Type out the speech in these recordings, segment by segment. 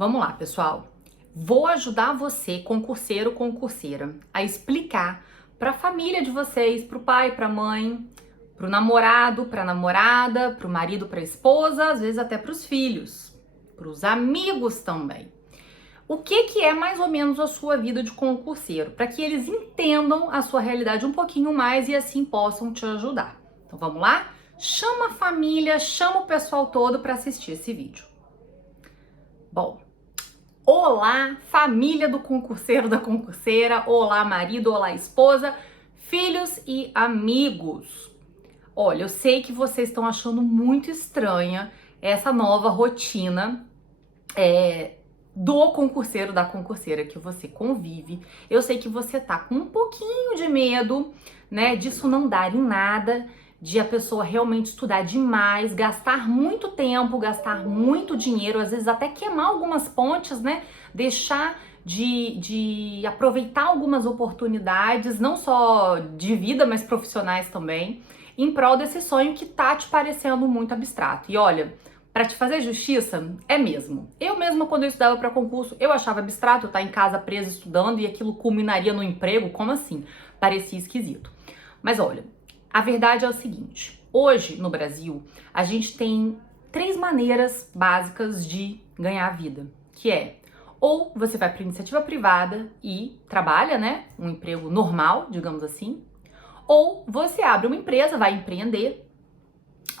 Vamos lá, pessoal. Vou ajudar você, concurseiro, concurseira, a explicar para a família de vocês, para o pai, para a mãe, para o namorado, para a namorada, para o marido, para a esposa, às vezes até para os filhos, para os amigos também. O que é mais ou menos a sua vida de concurseiro, para que eles entendam a sua realidade um pouquinho mais e assim possam te ajudar. Então vamos lá? Chama a família, chama o pessoal todo para assistir esse vídeo. Bom, olá, família do concurseiro, da concurseira, olá, marido, olá, esposa, filhos e amigos. Olha, eu sei que vocês estão achando muito estranha essa nova rotina do concurseiro, da concurseira que você convive. Eu sei que você tá com um pouquinho de medo, né, disso não dar em nada, de a pessoa realmente estudar demais, gastar muito tempo, gastar muito dinheiro, às vezes até queimar algumas pontes, né? Deixar de aproveitar algumas oportunidades, não só de vida, mas profissionais também, em prol desse sonho que tá te parecendo muito abstrato. E olha, para te fazer justiça, é mesmo. Eu mesma, quando eu estudava para concurso, eu achava abstrato estar em casa presa estudando e aquilo culminaria no emprego, como assim? Parecia esquisito. Mas olha, a verdade é o seguinte, hoje no Brasil a gente tem 3 maneiras básicas de ganhar a vida, que é ou você vai para iniciativa privada e trabalha, né, um emprego normal, digamos assim, ou você abre uma empresa, vai empreender,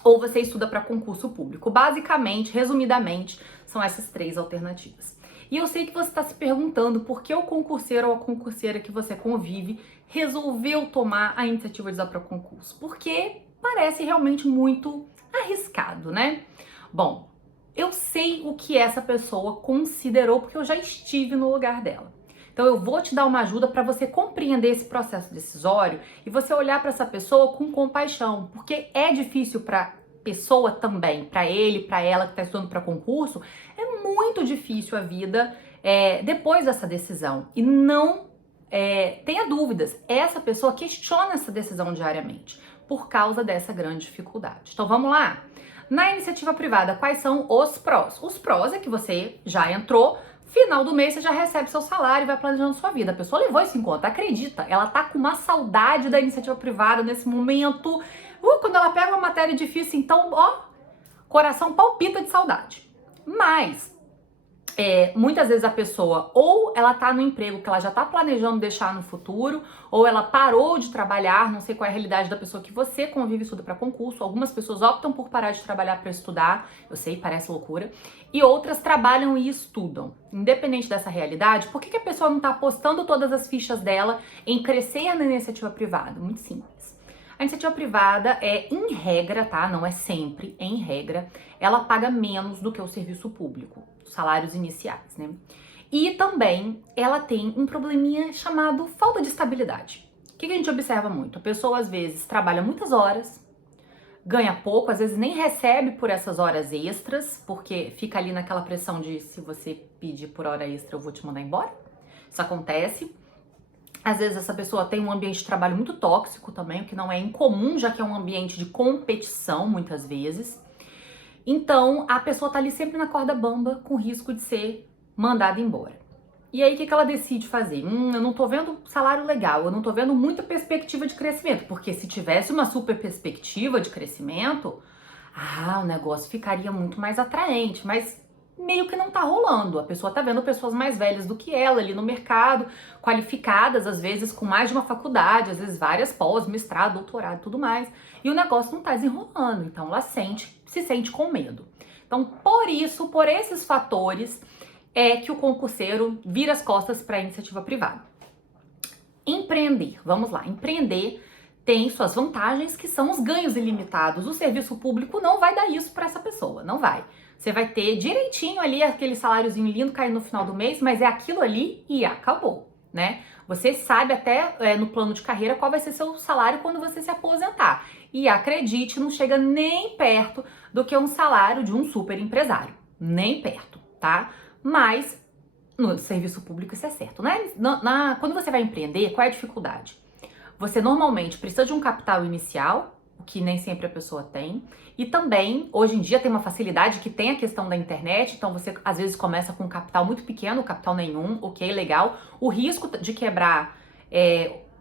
ou você estuda para concurso público. Basicamente, resumidamente, são essas 3 alternativas. E eu sei que você está se perguntando por que o concurseiro ou a concurseira que você convive resolveu tomar a iniciativa de estudar para concurso. Porque parece realmente muito arriscado, né? Bom, eu sei o que essa pessoa considerou porque eu já estive no lugar dela. Então eu vou te dar uma ajuda para você compreender esse processo decisório e você olhar para essa pessoa com compaixão, porque é difícil para pessoa também, para ele, para ela que está estudando para concurso, é muito difícil a vida depois dessa decisão. E não tenha dúvidas, essa pessoa questiona essa decisão diariamente por causa dessa grande dificuldade. Então vamos lá? Na iniciativa privada, quais são os prós? Os prós é que você já entrou, final do mês você já recebe seu salário e vai planejando sua vida. A pessoa levou isso em conta, acredita, ela tá com uma saudade da iniciativa privada nesse momento. Quando ela pega uma matéria difícil, então, ó, coração palpita de saudade. Mas, muitas vezes a pessoa, ou ela tá no emprego que ela já tá planejando deixar no futuro, ou ela parou de trabalhar, não sei qual é a realidade da pessoa que você convive e estuda para concurso. Algumas pessoas optam por parar de trabalhar para estudar, eu sei, parece loucura, e outras trabalham e estudam. Independente dessa realidade, por que a pessoa não tá apostando todas as fichas dela em crescer na iniciativa privada? Muito simples. A iniciativa privada em regra, tá? Não é sempre, em regra, ela paga menos do que o serviço público, os salários iniciais, né? E também ela tem um probleminha chamado falta de estabilidade. O que a gente observa muito? A pessoa às vezes trabalha muitas horas, ganha pouco, às vezes nem recebe por essas horas extras, porque fica ali naquela pressão de se você pedir por hora extra eu vou te mandar embora. Isso acontece. Às vezes essa pessoa tem um ambiente de trabalho muito tóxico também, o que não é incomum, já que é um ambiente de competição, muitas vezes. Então, a pessoa tá ali sempre na corda bamba, com risco de ser mandada embora. E aí, o que ela decide fazer? Eu não tô vendo salário legal, eu não tô vendo muita perspectiva de crescimento, porque se tivesse uma super perspectiva de crescimento, o negócio ficaria muito mais atraente, mas meio que não tá rolando. A pessoa tá vendo pessoas mais velhas do que ela ali no mercado, qualificadas, às vezes com mais de uma faculdade, às vezes várias pós, mestrado, doutorado e tudo mais, e o negócio não tá desenrolando, então ela se sente com medo. Então, por esses fatores, é que o concurseiro vira as costas para a iniciativa privada. Empreender, vamos lá, empreender tem suas vantagens, que são os ganhos ilimitados. O serviço público não vai dar isso para essa pessoa, não vai. Você vai ter direitinho ali aquele saláriozinho lindo caindo no final do mês, mas é aquilo ali e acabou, né? Você sabe até no plano de carreira qual vai ser seu salário quando você se aposentar. E acredite, não chega nem perto do que um salário de um super empresário. Nem perto, tá? Mas no serviço público isso é certo, né? Quando você vai empreender, qual é a dificuldade? Você normalmente precisa de um capital inicial, o que nem sempre a pessoa tem. E também, hoje em dia, tem uma facilidade que tem a questão da internet, então você às vezes começa com um capital muito pequeno, capital nenhum, ok, legal. O risco de quebrar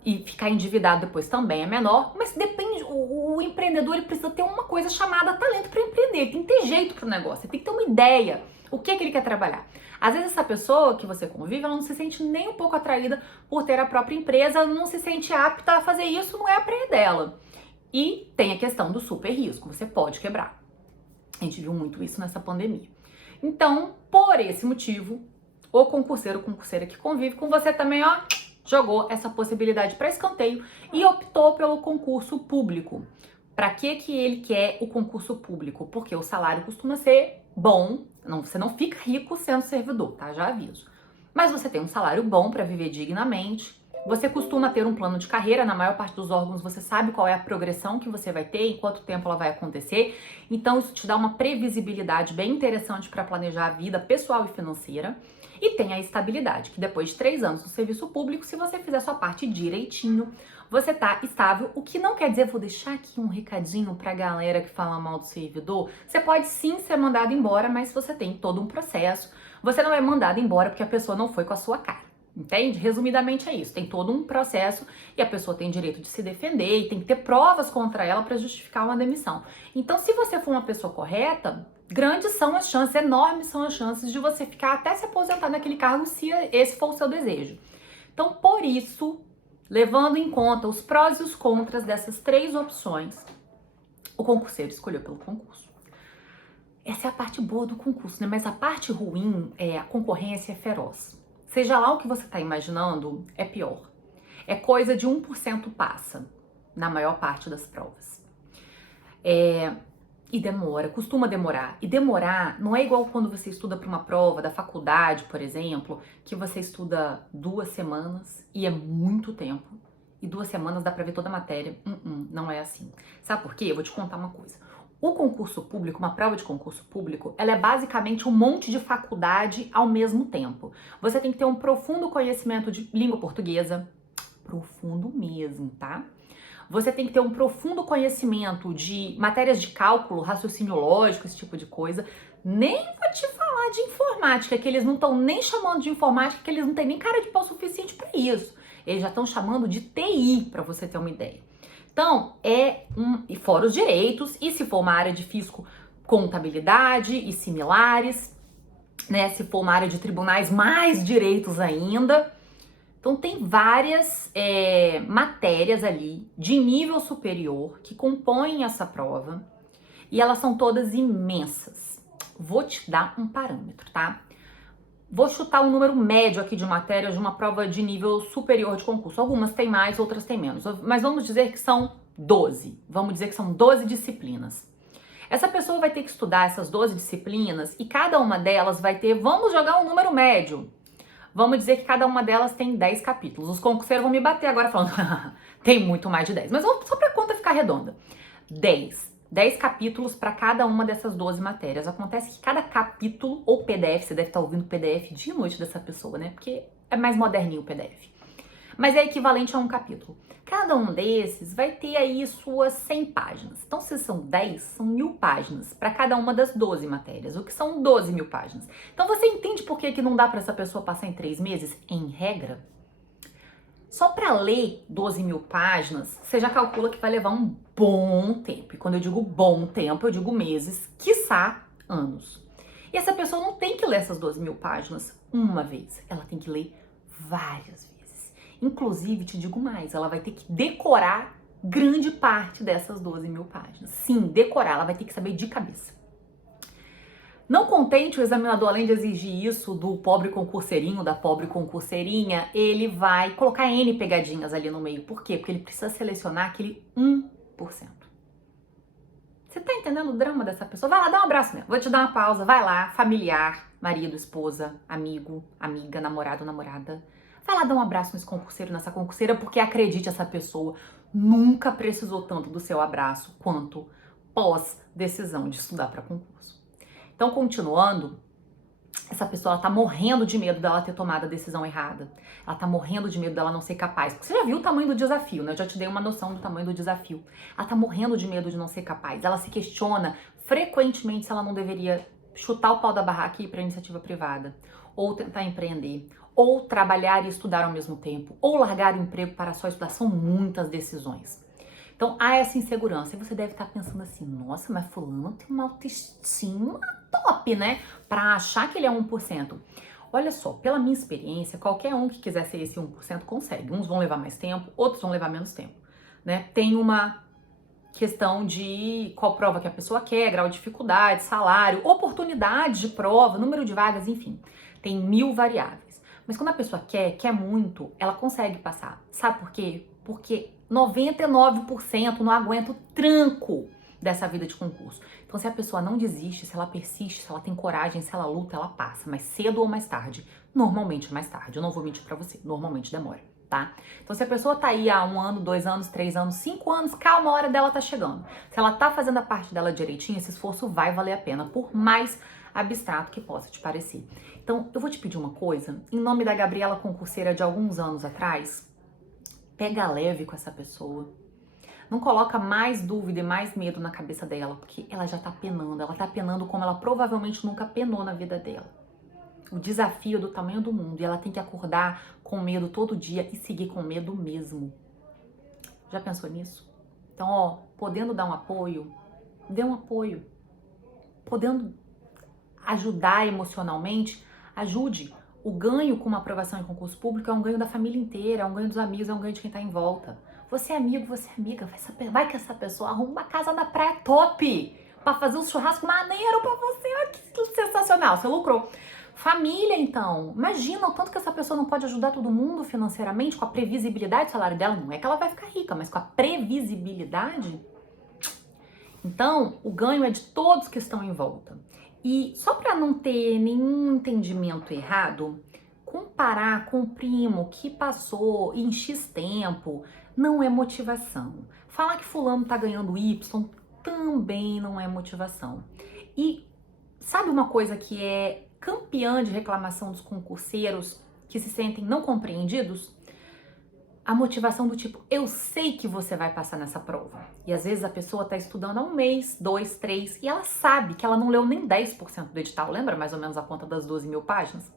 e ficar endividado depois também é menor, mas depende, o empreendedor ele precisa ter uma coisa chamada talento para empreender, ele tem que ter jeito pro negócio, ele tem que ter uma ideia, o que é que ele quer trabalhar. Às vezes essa pessoa que você convive, ela não se sente nem um pouco atraída por ter a própria empresa, ela não se sente apta a fazer isso, não é a praia dela. E tem a questão do super risco, você pode quebrar. A gente viu muito isso nessa pandemia. Então, por esse motivo, o concurseiro ou concurseira que convive com você também, ó, jogou essa possibilidade para escanteio e optou pelo concurso público. Para que ele quer o concurso público? Porque o salário costuma ser bom, você não fica rico sendo servidor, tá? Já aviso. Mas você tem um salário bom para viver dignamente. Você costuma ter um plano de carreira, na maior parte dos órgãos você sabe qual é a progressão que você vai ter, em quanto tempo ela vai acontecer. Então isso te dá uma previsibilidade bem interessante para planejar a vida pessoal e financeira. E tem a estabilidade, que depois de 3 anos no serviço público, se você fizer sua parte direitinho, você tá estável, o que não quer dizer, vou deixar aqui um recadinho pra galera que fala mal do servidor, você pode sim ser mandado embora, mas você tem todo um processo, você não é mandado embora porque a pessoa não foi com a sua cara. Entende? Resumidamente é isso, tem todo um processo e a pessoa tem direito de se defender e tem que ter provas contra ela para justificar uma demissão. Então, se você for uma pessoa correta, grandes são as chances, enormes são as chances de você ficar até se aposentar naquele cargo se esse for o seu desejo. Então, por isso, levando em conta os prós e os contras dessas 3 opções, o concurseiro escolheu pelo concurso. Essa é a parte boa do concurso, né? Mas a parte ruim é a concorrência é feroz. Seja lá o que você está imaginando, é pior. É coisa de 1% passa na maior parte das provas. E demora, costuma demorar. E demorar não é igual quando você estuda para uma prova da faculdade, por exemplo, que você estuda 2 semanas e é muito tempo. E 2 semanas dá para ver toda a matéria. Não é assim. Sabe por quê? Eu vou te contar uma coisa. O concurso público, uma prova de concurso público, ela é basicamente um monte de faculdade ao mesmo tempo. Você tem que ter um profundo conhecimento de língua portuguesa, profundo mesmo, tá? Você tem que ter um profundo conhecimento de matérias de cálculo, raciocínio lógico, esse tipo de coisa. Nem vou te falar de informática, que eles não estão nem chamando de informática, que eles não têm nem cara de pau suficiente para isso. Eles já estão chamando de TI, para você ter uma ideia. Então, e fora os direitos, e se for uma área de fisco, contabilidade e similares, né? Se for uma área de tribunais, mais direitos ainda. Então, tem várias matérias ali de nível superior que compõem essa prova e elas são todas imensas. Vou te dar um parâmetro, tá? Vou chutar um número médio aqui de matérias de uma prova de nível superior de concurso. Algumas têm mais, outras têm menos. Mas vamos dizer que são 12. Vamos dizer que são 12 disciplinas. Essa pessoa vai ter que estudar essas 12 disciplinas e cada uma delas vai ter, vamos jogar um número médio. Vamos dizer que cada uma delas tem 10 capítulos. Os concurseiros vão me bater agora falando, tem muito mais de 10. Mas só pra conta ficar redonda. 10 capítulos para cada uma dessas 12 matérias. Acontece que cada capítulo, ou PDF, você deve estar ouvindo o PDF de noite dessa pessoa, né? Porque é mais moderninho o PDF. Mas é equivalente a um capítulo. Cada um desses vai ter aí suas 100 páginas. Então, se são 10, são 1000 páginas para cada uma das 12 matérias, o que são 12.000 páginas. Então, você entende por que não dá para essa pessoa passar em 3 meses? Em regra, só para ler 12.000 páginas, você já calcula que vai levar um bom tempo. E quando eu digo bom tempo, eu digo meses, quiçá anos. E essa pessoa não tem que ler essas 12.000 páginas uma vez, ela tem que ler várias vezes. Inclusive, te digo mais, ela vai ter que decorar grande parte dessas 12.000 páginas. Sim, decorar, ela vai ter que saber de cabeça. Não contente o examinador, além de exigir isso do pobre concurseirinho, da pobre concurseirinha, ele vai colocar N pegadinhas ali no meio. Por quê? Porque ele precisa selecionar aquele 1%. Você tá entendendo o drama dessa pessoa? Vai lá, dá um abraço mesmo. Vou te dar uma pausa. Vai lá, familiar, marido, esposa, amigo, amiga, namorado, namorada. Vai lá dar um abraço nesse concurseiro, nessa concurseira, porque acredite, essa pessoa nunca precisou tanto do seu abraço quanto pós decisão de estudar para concurso. Então, continuando, essa pessoa ela tá morrendo de medo dela ter tomado a decisão errada. Ela tá morrendo de medo dela não ser capaz. Porque você já viu o tamanho do desafio, né? Eu já te dei uma noção do tamanho do desafio. Ela tá morrendo de medo de não ser capaz. Ela se questiona frequentemente se ela não deveria chutar o pau da barraca e ir pra iniciativa privada. Ou tentar empreender. Ou trabalhar e estudar ao mesmo tempo. Ou largar o emprego para só estudar. São muitas decisões. Então, há essa insegurança. E você deve estar pensando assim, nossa, mas fulano tem uma autoestima top, né? Para achar que ele é 1%. Olha só, pela minha experiência, qualquer um que quiser ser esse 1% consegue. Uns vão levar mais tempo, outros vão levar menos tempo, né? Tem uma questão de qual prova que a pessoa quer, grau de dificuldade, salário, oportunidade de prova, número de vagas, enfim. Tem 1000 variáveis. Mas quando a pessoa quer muito, ela consegue passar. Sabe por quê? Porque 99% não aguenta o tranco dessa vida de concurso. Então, se a pessoa não desiste, se ela persiste, se ela tem coragem, se ela luta, ela passa. Mas cedo ou mais tarde. Normalmente mais tarde. Eu não vou mentir pra você. Normalmente demora, tá? Então, se a pessoa tá aí há 1 ano, 2 anos, 3 anos, 5 anos, calma, a hora dela tá chegando. Se ela tá fazendo a parte dela direitinho, esse esforço vai valer a pena, por mais abstrato que possa te parecer. Então, eu vou te pedir uma coisa. Em nome da Gabriela concurseira de alguns anos atrás, pega leve com essa pessoa. Não coloca mais dúvida e mais medo na cabeça dela, porque ela já tá penando. Ela tá penando como ela provavelmente nunca penou na vida dela. O desafio do tamanho do mundo. E ela tem que acordar com medo todo dia e seguir com medo mesmo. Já pensou nisso? Então, ó, podendo dar um apoio, dê um apoio. Podendo ajudar emocionalmente, ajude. O ganho com uma aprovação em concurso público é um ganho da família inteira, é um ganho dos amigos, é um ganho de quem tá em volta. Você é amigo, você é amiga, vai que essa pessoa arruma uma casa na praia top pra fazer um churrasco maneiro pra você. Olha que sensacional, você lucrou. Família, então, imagina o tanto que essa pessoa não pode ajudar todo mundo financeiramente com a previsibilidade do salário dela. Não é que ela vai ficar rica, mas com a previsibilidade. Então, o ganho é de todos que estão em volta. E só para não ter nenhum entendimento errado, comparar com o primo que passou em X tempo não é motivação. Falar que fulano tá ganhando Y também não é motivação. E sabe uma coisa que é campeã de reclamação dos concurseiros que se sentem não compreendidos? A motivação do tipo, eu sei que você vai passar nessa prova. E às vezes a pessoa tá estudando há 1 mês, 2, 3, e ela sabe que ela não leu nem 10% do edital. Lembra mais ou menos a conta das 12.000 páginas?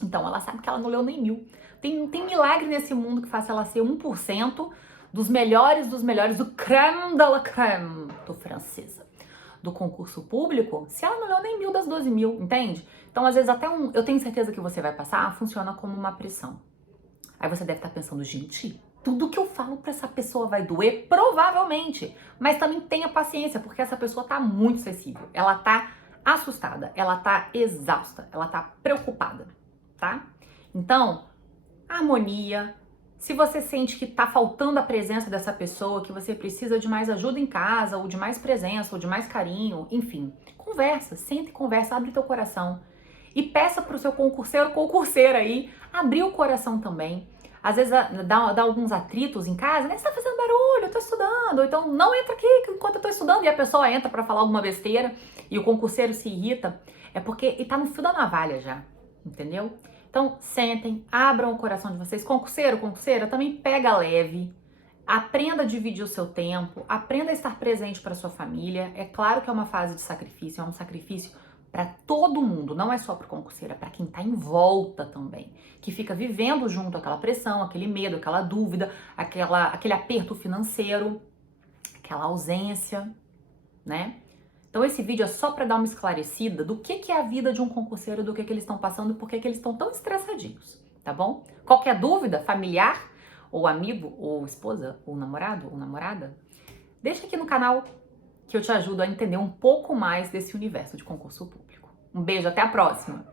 Então ela sabe que ela não leu nem 1.000. Tem milagre nesse mundo que faça ela ser 1% dos melhores, do crème de la crème do francesa. Do concurso público, se ela não leu nem 1.000 das 12.000, entende? Então às vezes até eu tenho certeza que você vai passar, funciona como uma pressão. Aí você deve estar pensando, gente, tudo que eu falo pra essa pessoa vai doer? Provavelmente. Mas também tenha paciência, porque essa pessoa tá muito sensível. Ela tá assustada, ela tá exausta, ela tá preocupada, tá? Então, harmonia. Se você sente que tá faltando a presença dessa pessoa, que você precisa de mais ajuda em casa, ou de mais presença, ou de mais carinho, enfim, conversa, senta e conversa, abre teu coração. E peça pro seu concurseiro, concurseira aí, abrir o coração também. Às vezes dá alguns atritos em casa, né? Você tá fazendo barulho, eu tô estudando. Ou então, não entra aqui enquanto eu tô estudando. E a pessoa entra pra falar alguma besteira e o concurseiro se irrita. É porque ele tá no fio da navalha já, entendeu? Então, sentem, abram o coração de vocês. Concurseiro, concurseira, também pega leve. Aprenda a dividir o seu tempo. Aprenda a estar presente para sua família. É claro que é uma fase de sacrifício, é um sacrifício para todo mundo, não é só para o concurseiro, é para quem está em volta também, que fica vivendo junto aquela pressão, aquele medo, aquela dúvida, aquele aperto financeiro, aquela ausência, né? Então esse vídeo é só para dar uma esclarecida do que é a vida de um concurseiro, do que eles estão passando e por que eles estão tão estressadinhos, tá bom? Qualquer dúvida, familiar, ou amigo, ou esposa, ou namorado, ou namorada, deixa aqui no canal que eu te ajudo a entender um pouco mais desse universo de concurso público. Um beijo, até a próxima!